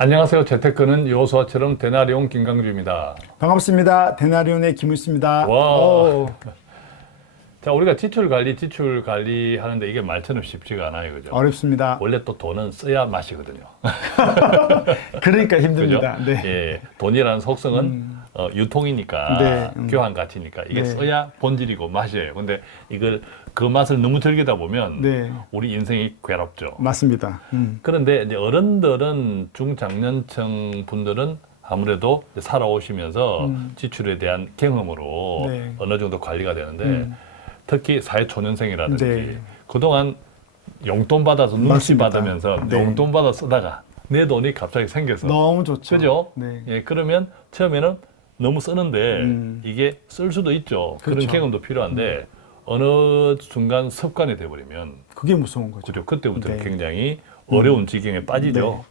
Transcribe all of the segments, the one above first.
안녕하세요. 재테크는 요소와처럼 대나리온 김강주입니다. 반갑습니다. 데나리온의 김우수입니다. 와. 어, 자, 우리가 지출 관리, 지출 관리 하는데 이게 말처럼 쉽지가 않아요. 그죠? 어렵습니다. 원래 또 돈은 써야 맛이거든요. 그러니까 그죠? 힘듭니다. 네. 예, 돈이라는 속성은 어, 유통이니까 네, 음. 교환 가치니까 이게 네. 써야 본질이고 맛이에요. 근데 이걸 그 맛을 너무 즐기다 보면 네. 우리 인생이 괴롭죠. 맞습니다. 음. 그런데 이제 어른들은 중장년층 분들은 아무래도 살아오시면서 지출에 대한 경험으로 음. 네. 어느 정도 관리가 되는데 음. 특히 사회초년생이라든지 네. 그동안 용돈 받아서 눈치 맞습니다. 받으면서 네. 용돈 받아 쓰다가 내 돈이 갑자기 생겨서 너무 좋죠. 그죠? 네. 예, 그러면 처음에는 너무 쓰는데 음. 이게 쓸 수도 있죠. 그런 그렇죠. 경험도 필요한데 어느 순간 습관이 돼버리면 그게 무서운 거죠. 그죠. 그때부터 는 네. 굉장히 어려운 지경에 빠지죠. 네.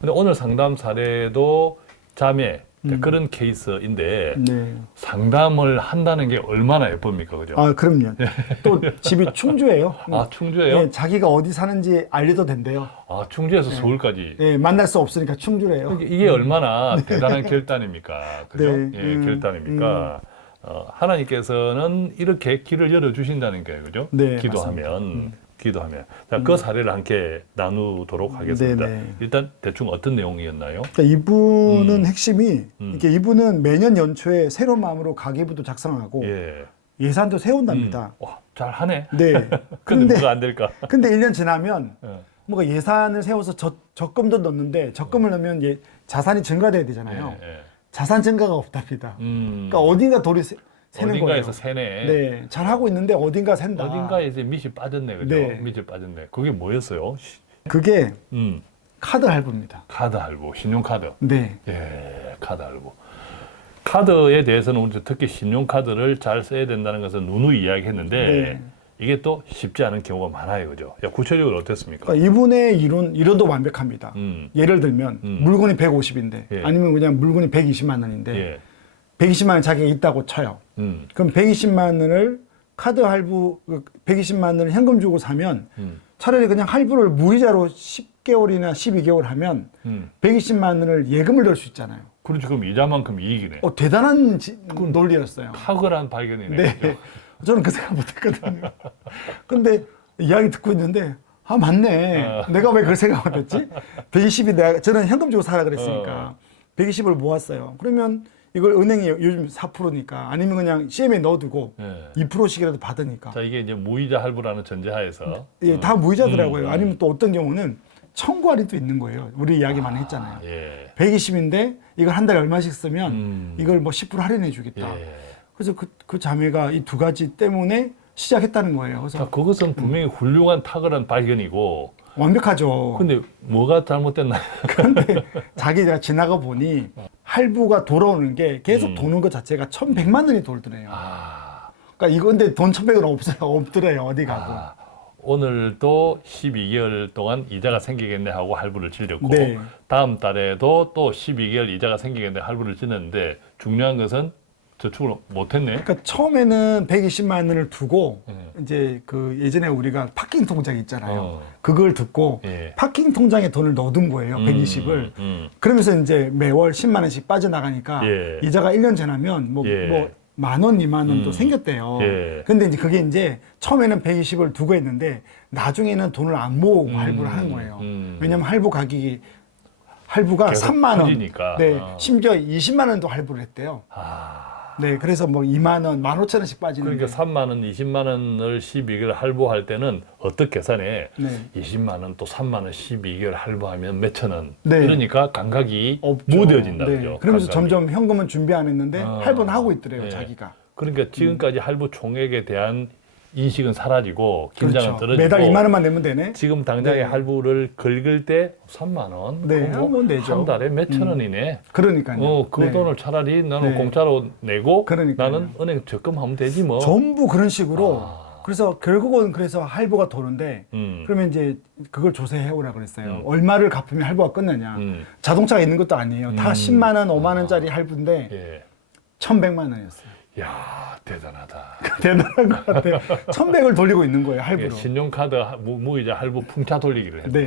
근데 오늘 상담 사례도 자매 음. 그런 케이스인데 네. 상담을 한다는 게 얼마나 예쁩니까, 그죠? 아, 그럼요. 또 집이 충주예요. 아, 충주예요? 예, 자기가 어디 사는지 알려도 된대요. 아, 충주에서 서울까지. 예, 만날 수 없으니까 충주래요. 이게, 이게 얼마나 대단한 결단입니까, 그죠? 네. 예, 음, 결단입니까? 어, 하나님께서는 이렇게 길을 열어 주신다는 거예요, 그죠? 네, 기도하면. 기도하면. 자, 그 사례를 함께 나누도록 하겠습니다. 네, 네. 일단 대충 어떤 내용이었나요? 그러니까 이분은 음. 핵심이 음. 이게 이분은 매년 연초에 새로운 마음으로 가계부도 작성하고 예. 예산도 세운답니다. 음. 와, 잘하네. 네. 근데 뭐가 안 될까? 근데 1년 지나면 어. 뭔가 예산을 세워서 저, 적금도 넣는데 적금을 넣으면 예, 자산이 증가돼야 되잖아요. 예, 예. 자산 증가가 없답니다. 음. 그러니까 어딘가 돌이 새, 새는 어딘가에서 거예요. 새네. 네, 잘 하고 있는데 어딘가 샌다. 어딘가에 이제 밑이 빠졌네, 그죠? 네. 밑이 빠졌네. 그게 뭐였어요? 시- 그게 음, 카드 할부입니다. 카드 할부, 신용카드. 네, 예, 카드 할부. 카드에 대해서는 우리 특히 신용카드를 잘 써야 된다는 것은 누누이 이야기했는데 네. 이게 또 쉽지 않은 경우가 많아요, 그죠? 야, 구체적으로 어땠습니까? 그러니까 이분의 이론 이론도 완벽합니다. 음, 예를 들면 음. 물건이 150인데 예. 아니면 그냥 물건이 120만 원인데 예, 120만 원 자기가 있다고 쳐요. 음, 그럼 120만 원을 카드 할부 120만 원을 현금 주고 사면 음, 차라리 그냥 할부를 무이자로 10개월이나 12개월 하면 음. 120만 원을 예금을 넣을 수 있잖아요. 그렇죠. 그럼 이자만큼 이익이네. 어, 대단한 지- 논리였어요. 탁월한 발견이네. 네. 그죠? 저는 그 생각 못 했거든요. 근데 이야기 듣고 있는데 아 맞네. 어. 내가 왜그 생각 못 했지? 120이 내가 저는 현금 주고 사라 그랬으니까 어. 120을 모았어요. 그러면 이걸 은행에 요즘 4%니까 아니면 그냥 CM에 넣어두고 예. 2%씩이라도 받으니까 자, 이게 이제 무이자 할부라는 전제하에서 예, 다 무이자더라고요. 음. 아니면 또 어떤 경우는 청구 할인도 있는 거예요. 우리 이야기 많이 했잖아요. 예. 120인데 이걸 한 달에 얼마씩 쓰면 음. 이걸 뭐 10% 할인해 주겠다. 예. 그래서 그, 그 자매가 이 두 가지 때문에 시작했다는 거예요. 그래서 자, 그것은 분명히 훌륭한 탁월한 발견이고, 완벽하죠. 근데 뭐가 잘못됐나요? 근데 자기가 지나가 보니 할부가 돌아오는 게 계속 음. 도는 것 자체가 1,100만 원이 돌더래요. 아, 그러니까 이거 근데 돈 1,100원 없어요. 없더래요. 어디 가고. 아, 오늘도 12개월 동안 이자가 생기겠네 하고 할부를 질렸고, 네. 다음 달에도 또 12개월 이자가 생기겠네 할부를 질렀는데, 중요한 것은 저축을 못했네. 그러니까 처음에는 120만 원을 두고 예. 이제 그 예전에 우리가 파킹 통장 있잖아요. 어. 그걸 듣고 예. 파킹 통장에 돈을 넣어둔 거예요. 120을. 음, 음. 그러면서 이제 매월 10만 원씩 빠져나가니까 예. 이자가 1년 지나면 뭐, 예. 뭐, 만 원, 이만 원도 음. 생겼대요. 예. 근데 이제 그게 이제 처음에는 120을 두고 했는데 나중에는 돈을 안 모으고 음. 할부를 하는 거예요. 음. 왜냐면 할부 가격이 할부가 계속 3만 원. 커지니까. 네. 아. 심지어 20만 원도 할부를 했대요. 아. 네. 그래서 뭐 2만 원, 1만 5천 원씩 빠지는 그러니까 3만 원, 20만 원을 12개월 할부할 때는 어떻게 계산해? 네. 20만 원 또 3만 원 12개월 할부하면 몇천 원. 네. 그러니까 감각이 없죠. 무뎌진다 네. 그죠? 그러면서 감각이. 점점 현금은 준비 안 했는데 아. 할부는 하고 있더래요, 네. 자기가. 그러니까 지금까지 할부 총액에 대한 인식은 사라지고 긴장은 그렇죠. 떨어지고 매달 2만 원만 내면 되네. 지금 당장에 네. 할부를 긁을 때 3만 원. 네, 하면 되죠. 한 달에 몇천 음. 원이네. 그러니까요. 어, 그 네. 돈을 차라리 나는 네. 공짜로 내고 그러니까요. 나는 은행 적금하면 되지 뭐. 전부 그런 식으로 아. 그래서 결국은 그래서 할부가 도는데 음. 그러면 이제 그걸 조사해 오라 그랬어요. 음. 얼마를 갚으면 할부가 끝나냐. 음. 자동차가 있는 것도 아니에요. 다 음. 10만 원, 5만 원짜리 할부인데 예. 1,100만 원이었어요. 야, 대단하다. 대단한 것 같아요. 1,100을 돌리고 있는 거예요, 이게 할부로. 신용카드 하- 무, 무이자 할부 풍차 돌리기를 했네.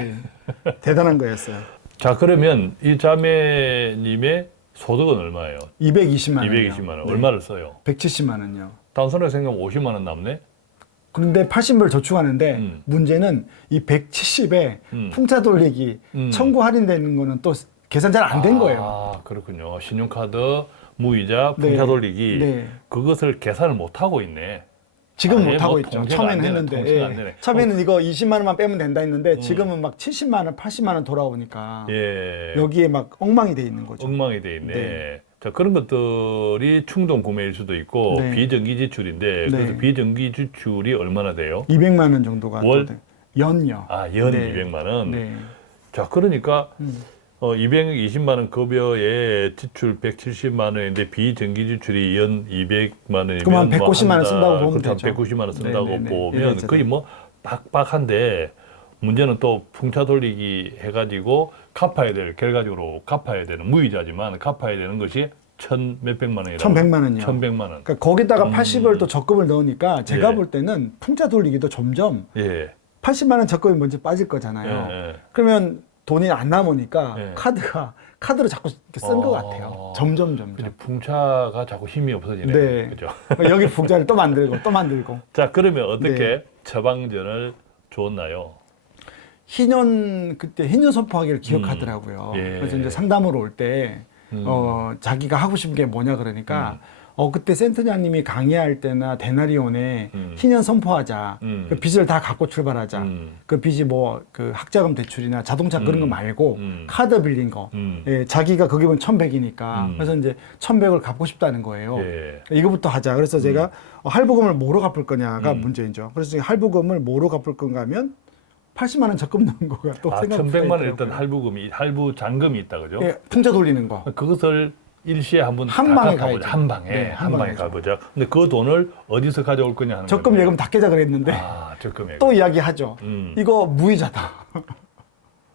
네. 대단한 거였어요. 자 그러면 이 자매님의 소득은 얼마예요? 220만 원. 220만 원. 얼마를 써요? 170만 원요. 단순하게 생각하면 50만 원 남네. 그런데 80불 저축하는데 음. 문제는 이 170에 음. 풍차 돌리기 음. 청구 할인되는 거는 또 계산 잘 안 된 거예요. 아 그렇군요. 신용카드, 무이자, 네. 풍차 돌리기 네. 그것을 계산을 못 하고 있네. 지금 아예 못 하고 뭐 있죠. 통제가 처음에는 안 되네, 했는데 통제가 안 예. 되네. 어. 처음에는 이거 20만 원만 빼면 된다 했는데 지금은 막 70만 원, 80만 원 돌아오니까 예. 여기에 막 엉망이 돼 있는 거죠. 엉망이 돼 있네. 네. 자 그런 것들이 충동 구매일 수도 있고 네. 비정기 지출인데 네. 그래서 비정기 지출이 얼마나 돼요? 200만 원 정도가 월? 또 돼. 연요. 아 연 네. 200만 원. 네. 자 그러니까 음. 어, 220만 원 급여에 지출 170만 원인데 비정기 지출이 연 200만 원이면 그럼 한뭐 190만 원한 쓴다고 달 보면 그렇죠. 되죠. 190만 원 쓴다고 네네네. 보면 이래저래. 거의 뭐 빡빡한데 문제는 또 풍차 돌리기 해가지고 갚아야 될 결과적으로 갚아야 되는 무이자지만 갚아야 되는 것이 천 몇백만 원이라고 1100만 원이요. 천백만 원. 그러니까 거기다가 음. 80을 또 적금을 넣으니까 제가 예. 볼 때는 풍자 돌리기도 점점 예. 80만 원 적금이 먼저 빠질 거잖아요. 예, 예. 그러면 돈이 안 남으니까 예. 카드가 카드로 자꾸 쓴 것 어. 같아요. 점점 점점. 풍차가 자꾸 힘이 없어지네. 네. 그죠? 여기 풍자를 또 만들고 또 만들고 자 그러면 어떻게 네. 처방전을 줬나요? 희년 그때 희년 선포하기를 기억하더라고요. 음. 예. 그래서 이제 상담으로 올 때 음. 어, 자기가 하고 싶은 게 뭐냐 그러니까 어 그때 센터장님이 강의할 때나 대나리온에 음. 희년 선포하자. 음. 그 빚을 다 갚고 출발하자. 음. 그 빚이 뭐 그 학자금 대출이나 자동차 그런 거 음. 말고 음. 카드 빌린 거. 음. 예, 자기가 거기 보면 1100이니까. 음. 그래서 이제 1100을 갚고 싶다는 거예요. 예. 이거부터 하자. 그래서 제가 어, 할부금을 뭐로 갚을 거냐가 음. 문제이죠. 그래서 할부금을 뭐로 갚을 건가 하면 80만 원 적금 넣은 거가 또 아, 생각 천백만 원 일단 할부금이 할부 잔금이 있다 그죠? 예, 풍자 돌리는 거. 그것을 일시에 한번 한다 방에. 가야죠. 한 방에 네, 한 한 방에 방에 가보자. 근데 그 돈을 어디서 가져올 거냐 하는 적금 건데. 예금 다 깨자 그랬는데 아 적금 예금. 또 이야기하죠. 음. 이거 무이자다.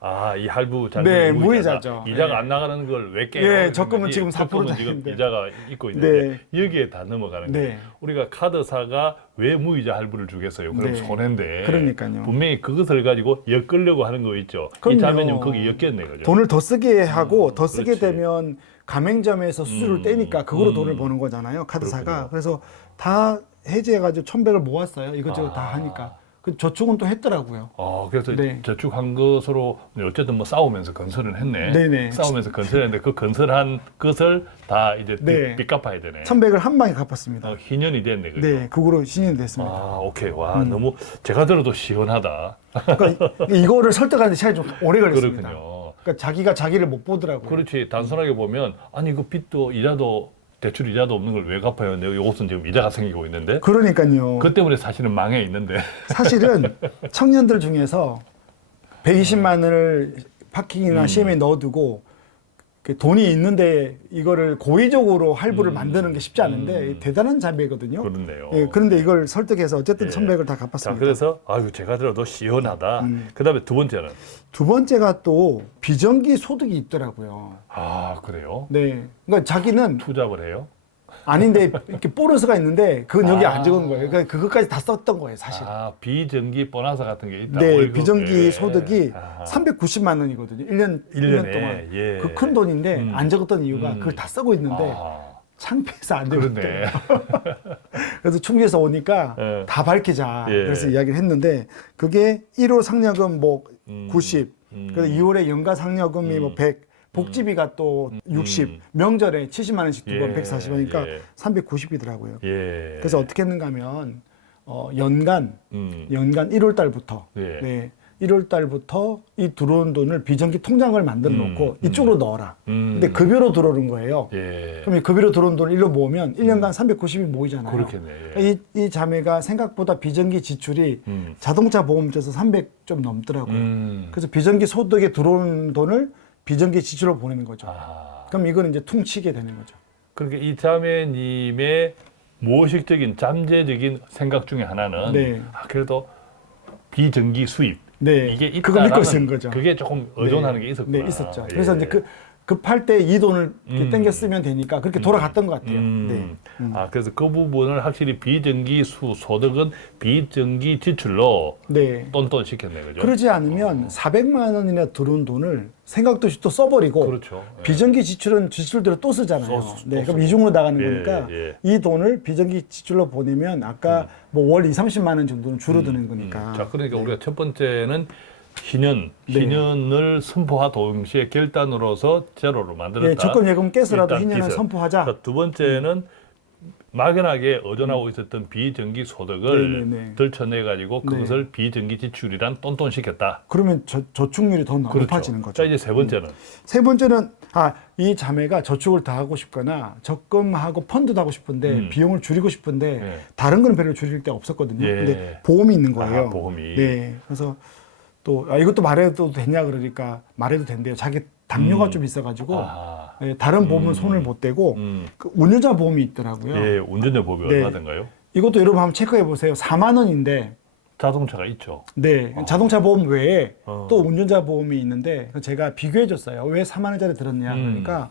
아 이 할부 잔금 네. 무이자죠. 이자가 네. 안 나가는 걸 왜 깨? 예, 적금은 지금 4% 적금은 지금 되는데. 이자가 있고 있는데 여기에 다 넘어가는 네. 거예요. 우리가 카드사가 왜 무이자 할부를 주겠어요? 그럼 네. 손해인데. 그러니까요. 분명히 그것을 가지고 엮으려고 하는 거 있죠. 이 그럼요. 자매님 거기 엮였네 그죠? 돈을 더 쓰게 하고 더 쓰게 음, 그렇지. 되면 가맹점에서 수수료를 음, 떼니까 그거로 음. 돈을 버는 거잖아요. 카드사가. 그래서 다 해지해가지고 1100을 모았어요. 이것저것 다 아. 하니까. 그 저축은 또 했더라고요. 어, 그래서 네. 저축한 것으로 어쨌든 뭐 싸우면서 건설을 했네. 네네. 싸우면서 건설했는데 그 건설한 것을 다 이제 네. 빚 갚아야 되네. 1100을 한 방에 갚았습니다. 어, 희년이 됐네, 그죠? 네, 그거로 신인이 됐습니다. 아, 오케이. 와, 음. 너무 제가 들어도 시원하다. 그러니까 이- 이거를 설득하는 데 시간이 좀 오래 걸렸습니다. 그렇군요. 그러니까 자기가 자기를 못 보더라고요. 그렇지. 단순하게 보면 아니 그 빚도 이자도 대출 이자도 없는 걸 왜 갚아요? 근데 이것은 지금 이자가 생기고 있는데 그러니까요. 그 때문에 사실은 망해 있는데. 사실은 청년들 중에서 120만 원을 파킹이나 음. CM에 넣어두고 그 돈이 있는데 이거를 고의적으로 할부를 음. 만드는 게 쉽지 않은데 음. 대단한 자매거든요. 그렇네요. 예, 그런데 이걸 설득해서 어쨌든 예. 1100을 다 자, 갚았습니다. 그래서 아유 제가 들어도 시원하다. 음. 그다음에 두 번째는 두 번째가 또 비정기 소득이 있더라고요. 아 그래요? 네. 그러니까 자기는 투잡을 해요? 아닌데 이렇게 보너스가 있는데 그건 여기 아. 안 적은 거예요. 그러니까 그것까지 다 썼던 거예요, 사실. 아 비정기 보너스 같은 게 있다. 네, 월급에. 비정기 소득이 아하. 390만 원이거든요. 1년, 일 1년 년에, 동안. 예. 그 큰 돈인데 음. 안 적었던 이유가 음. 그걸 다 쓰고 있는데 아, 창피해서 안 되고 그러네. 그래서 충주에서 오니까 예. 다 밝히자. 예. 그래서 이야기를 했는데 그게 1호 상여금 뭐 음. 90, 음. 그래서 2월에 연가 상여금이 뭐 음. 100, 복지비가 또 60, 음. 명절에 70만 원씩 두 번 예. 140원이니까 예. 390이더라고요. 예. 그래서 어떻게 했는가 하면 어, 연간 음. 연간 1월 달부터 예. 네. 1월 달부터 이 들어온 돈을 비정기 통장을 만들어 음, 놓고 음. 이쪽으로 넣어라. 음. 근데 급여로 들어오는 거예요. 예. 그럼 이 급여로 들어온 돈을 일로 모으면 1년간 390이 모이잖아요. 그렇겠네. 예. 이, 이 자매가 생각보다 비정기 지출이 음. 자동차 보험에서 300 좀 넘더라고요. 음. 그래서 비정기 소득에 들어온 돈을 비정기 지출로 보내는 거죠. 아. 그럼 이거는 이제 퉁치게 되는 거죠. 그러니까 이 자매님의 무의식적인 잠재적인 생각 중에 하나는 네. 아, 그래도 비정기 수입 네. 이게 그거 믿고 쓴 거죠. 그게 조금 의존하는 네. 게 있었구나. 네, 있었죠. 예. 그래서 이제 그 급할 때 이 돈을 음. 땡겨 쓰면 되니까 그렇게 돌아갔던 것 같아요. 음. 네. 아 그래서 그 부분을 확실히 비정기 수 소득은 비정기 지출로 네. 똔똔 시켰네 그죠? 그러지 않으면 400만 원이나 들어온 돈을 생각도 없이 또 써버리고 그렇죠. 예. 비정기 지출은 지출대로 또 쓰잖아요. 써- 또 네, 그럼 쓰고. 이중으로 나가는 예, 거니까 예. 이 돈을 비정기 지출로 보내면 아까 뭐월 2, 30만 원 정도는 줄어드는 거니까. 음. 자, 그러니까 네. 우리가 첫 번째는 희년, 네. 희년을 선포하 동시에 결단으로서 제로로 만들었다. 예, 적금 예금 깨서라도 일단 희년을 기세. 선포하자. 자, 두 번째는 막연하게 의존하고 있었던 비정기 소득을 음. 네네네. 들춰내 가지고 네. 그것을 비정기 지출이란 똔똔 시켰다. 그러면 저, 저축률이 더 높아지는 거죠. 자, 이제 세 번째는 세 번째는 아, 이 자매가 저축을 더 하고 싶거나 적금하고 펀드도 하고 싶은데 음. 비용을 줄이고 싶은데 예. 다른 거는 별로 줄일 데 없었거든요. 예. 근데 보험이 있는 거예요. 아, 보험이. 네. 그래서 또 아, 이것도 말해도 되냐 그러니까 말해도 된대요. 자기 당뇨가 음. 좀 있어가지고 아, 예, 다른 보험은 음. 손을 못 대고 음. 그 운전자 보험이 있더라고요. 예, 운전자 보험이 네. 얼마든가요? 이것도 여러분 한번 체크해 보세요. 4만 원인데 자동차가 있죠. 네, 자동차 보험 외에 어. 또 운전자 보험이 있는데 그 제가 비교해 줬어요. 왜 4만 원짜리 들었냐? 음. 그러니까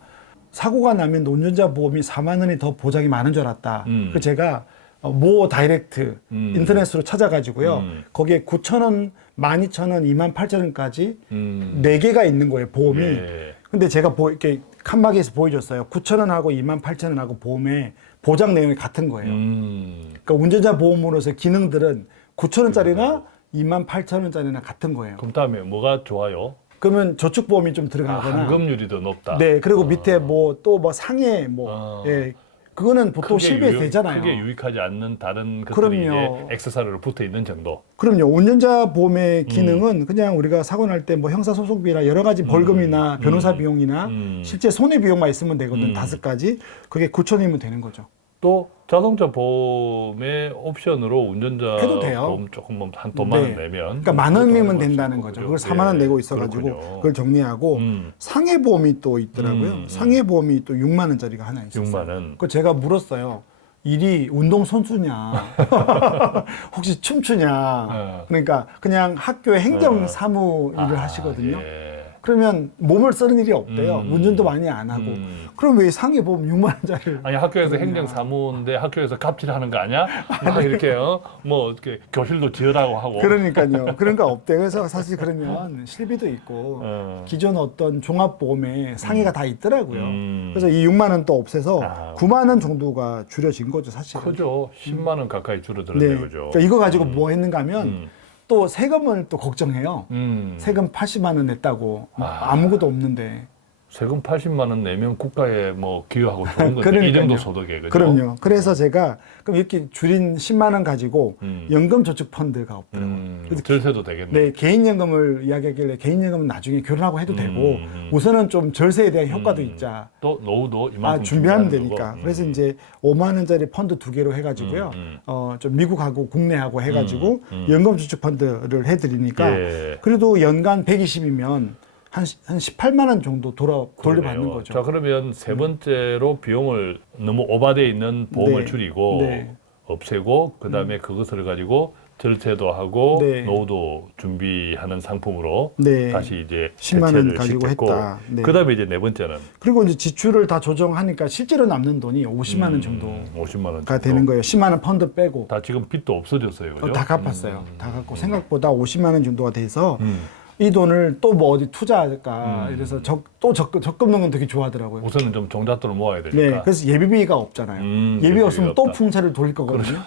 사고가 나면 운전자 보험이 4만 원이 더 보장이 많은 줄 알았다. 음. 그 제가 어, 모 다이렉트 음. 인터넷으로 찾아가지고요. 음. 거기에 9천 원, 12,000원, 28,000원까지 음. 네 개가 있는 거예요. 보험이. 예. 근데 제가 보, 이렇게 칸막이에서 보여줬어요. 9,000원하고 28,000원하고 보험의 보장 내용이 같은 거예요. 음. 그러니까 운전자 보험으로서 기능들은 9,000원짜리나 28,000원짜리나 같은 거예요. 그럼 다음에 뭐가 좋아요? 그러면 저축보험이 좀 아, 들어가거나 환급률이 더 높다. 네 그리고 밑에 뭐또뭐 상해 뭐 아. 예, 그거는 보통 크게 실비에 되잖아요. 크게 유익하지 않는 다른 것들이 그럼요. 이제 액세서리로 붙어 있는 정도. 그럼요 운전자 보험의 기능은 그냥 우리가 사고 날 때 뭐 형사 소송비나 여러 가지 벌금이나 변호사 음. 비용이나 음. 실제 손해 비용만 있으면 되거든 음. 다섯 가지 그게 9천이면 되는 거죠. 또 자동차 보험의 옵션으로 운전자 해도 돼요. 보험 조금 뭐한 돈만 원 네. 내면 그러니까 만 원이면 된다는 거죠. 그걸 예, 4만 원 내고 있어가지고 그렇군요. 그걸 정리하고 음. 상해 보험이 또 있더라고요. 음, 음. 상해 보험이 또 6만 원짜리가 하나 있었어요. 6만 원. 그 제가 물었어요. 일이 운동 선수냐, 혹시 춤추냐. 어. 그러니까 그냥 학교에 행정 어. 사무 일을 아, 하시거든요. 예. 그러면 몸을 쓰는 일이 없대요. 음. 운전도 많이 안 하고. 음. 그럼 왜 상해 보험 6만 원짜리를? 아니 학교에서 행정 사무인데 학교에서 갑질하는 거 아니야? 막 이렇게 어? 뭐 이렇게 교실도 지으라고 하고. 그러니까요. 그런 거 없대요. 그래서 사실 그러면 실비도 있고 어. 기존 어떤 종합 보험에 상해가 다 있더라고요. 음. 그래서 이 6만 원 또 없애서 아. 9만 원 정도가 줄여진 거죠, 사실은. 크죠. 10만 원 가까이 줄어들었네 네. 그죠. 그러니까 이거 가지고 뭐 했는가 하면 음. 또 세금을 또 걱정해요. 음. 세금 80만 원 냈다고 뭐 아. 아무것도 없는데. 세금 80만 원 내면 국가에 뭐 기여하고 좋은 건데 이 그러니까요. 정도 소득에 그죠? 그럼요. 그래서 제가 그럼 이렇게 줄인 10만 원 가지고 음. 연금 저축 펀드가 없더라고요. 음, 그래서 절세도 되겠네. 네, 개인 연금을 이야기하길래 개인 연금은 나중에 결혼하고 해도 음, 되고 음. 우선은 좀 절세에 대한 효과도 음. 있자. 또 노후도 이만큼 아, 준비하면 되니까. 거고. 그래서 음. 이제 5만 원짜리 펀드 두 개로 해가지고요. 음, 음. 어, 좀 미국하고 국내하고 해가지고 음, 음. 연금 저축 펀드를 해드리니까 예. 그래도 연간 120이면 한, 시- 한 18만 원 정도 돌아 돌려받는. 거죠. 음. 자 그러면 세 번째로 비용을 너무 오바돼 있는 보험을 네. 줄이고 네. 음. 없애고 그다음에 그것을 가지고 절세도 하고 네. 노후도 준비하는 상품으로 네. 다시 이제 10만 원 대체를 가지고 시켰고 했다. 네. 그다음에 이제 네 번째는 그리고 이제 지출을 다 조정하니까 실제로 남는 돈이 50만 원 정도가 50만 원 정도. 되는 거예요. 10만 원 펀드 빼고 다 지금 빚도 없어졌어요, 그죠? 다 갚았어요. 다 갚고 생각보다 50만 원 정도가 돼서 음. 이 돈을 또 뭐 어디 투자할까 음. 그래서 적, 또 적금 적금 넣는 건 되게 좋아하더라고요. 우선은 좀 종잣돈을 모아야 되니까. 네, 그래서 예비비가 없잖아요. 음, 예비 예비비가 없으면 또 없다. 그렇죠. 풍차를 돌릴 거거든요.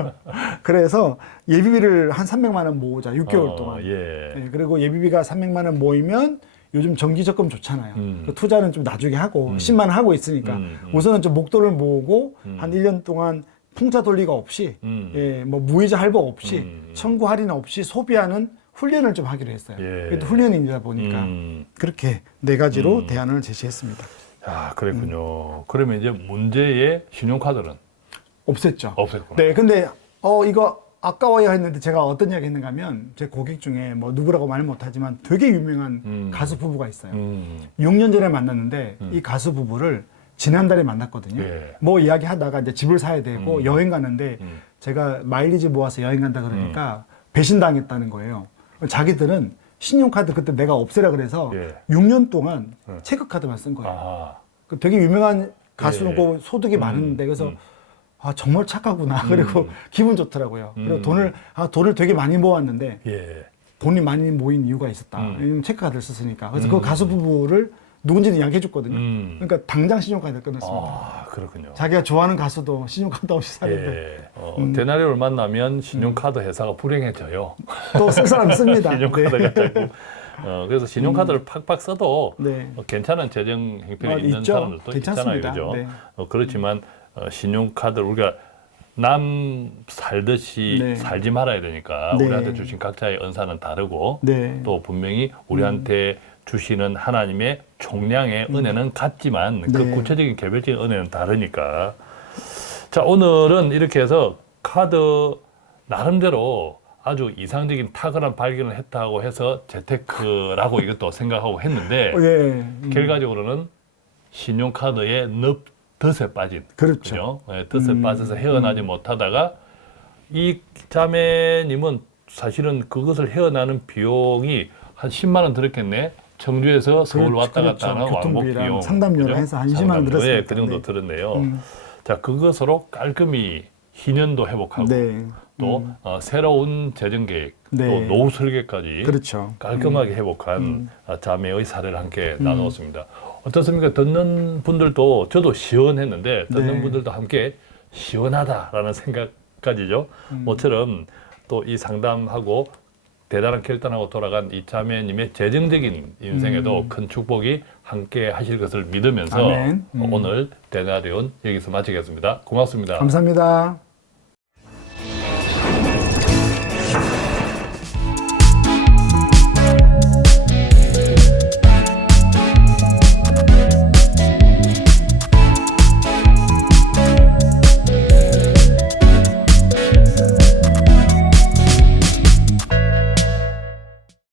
그래서 예비비를 한 300만 원 모으자 6개월 어, 동안. 예. 네, 그리고 예비비가 300만 원 모이면 요즘 정기 적금 좋잖아요. 음. 그 투자는 좀 나중에 하고 음. 10만 원 하고 있으니까 음, 음. 우선은 좀 목돈을 모으고 음. 한 1년 동안 풍차 돌리가 없이 음. 예, 뭐 무이자 할부 없이 음. 청구 할인 없이 소비하는 훈련을 좀 하기로 했어요. 예. 그래도 훈련이다 보니까 음. 그렇게 네 가지로 음. 대안을 제시했습니다. 아, 그랬군요. 그러면 이제 문제의 신용카드는 없앴죠. 없앴구나. 네, 근데 어 이거 아까워야 했는데 제가 어떤 이야기 했는가 하면 제 고객 중에 뭐 누구라고 말 못하지만 되게 유명한 음. 가수 부부가 있어요. 음. 6년 전에 만났는데 이 가수 부부를 지난달에 만났거든요. 예. 뭐 이야기 하다가 이제 집을 사야 되고 음. 여행 가는데 음. 제가 마일리지 모아서 여행 간다 그러니까 배신당했다는 거예요. 자기들은 신용카드 그때 내가 없애라 그래서 예. 6년 동안 네. 체크카드만 쓴 거예요. 아, 그 되게 유명한 가수고 예. 소득이 음, 많은데 그래서 음. 아 정말 착하구나 그리고 기분 좋더라고요. 그리고 음. 돈을 아 돈을 되게 많이 모았는데 예. 돈이 많이 모인 이유가 있었다. 음. 왜냐면 체크카드를 썼으니까. 그래서 음. 그 가수 부부를 누군지는 이야기해 줬거든요. 음. 그러니까 당장 신용카드를 끊었습니다. 아, 그렇군요. 자기가 좋아하는 가수도 신용카드 없이 사는데 예. 어, 음. 데나리오를 만나면 신용카드 회사가 불행해져요. 또 쓸 사람 씁니다. 신용카드가 네. 자꾸. 어, 그래서 신용카드를 팍팍 써도 네. 어, 괜찮은 재정 형편이 어, 있는 있죠. 사람들도 괜찮습니다. 있잖아요, 그죠? 네. 어, 그렇지만 어, 신용카드 우리가 남 살듯이 네. 살지 말아야 되니까 네. 우리한테 주신 각자의恩사는 다르고 네. 또 분명히 우리한테 주시는 하나님의 총량의 은혜는 같지만 그 네. 구체적인 개별적인 은혜는 다르니까 자 오늘은 이렇게 해서 카드 나름대로 아주 이상적인 탁월한 발견을 했다고 해서 재테크라고 이것도 생각하고 했는데 어, 예. 음. 결과적으로는 신용카드의 늪 덫에 빠진 그렇죠. 그죠? 예, 덫에 음, 빠져서 헤어나지 못하다가 이 자매님은 사실은 그것을 헤어나는 비용이 한 10만 원 들었겠네. 청주에서 서울 그렇죠, 왔다 갔다 그렇죠. 하는 왕복 교통비랑 비용. 상담료를 그죠? 해서 한 20만 원 상담료. 들었으니까. 예, 그 정도 네. 들었네요. 음. 자, 그것으로 깔끔히 희년도 회복하고 네. 또 음. 어, 새로운 재정 계획, 네. 또 노후 설계까지 그렇죠. 깔끔하게 회복한 음. 어, 자매의 사례를 함께 나누었습니다. 어떻습니까? 듣는 분들도 저도 시원했는데 듣는 네. 분들도 함께 시원하다라는 생각까지죠. 음. 모처럼 또 이 상담하고 대단한 결단하고 돌아간 이 자매님의 재정적인 인생에도 큰 축복이 함께 하실 것을 믿으면서 음. 아멘. 음. 오늘 대나리온 여기서 마치겠습니다. 고맙습니다. 감사합니다.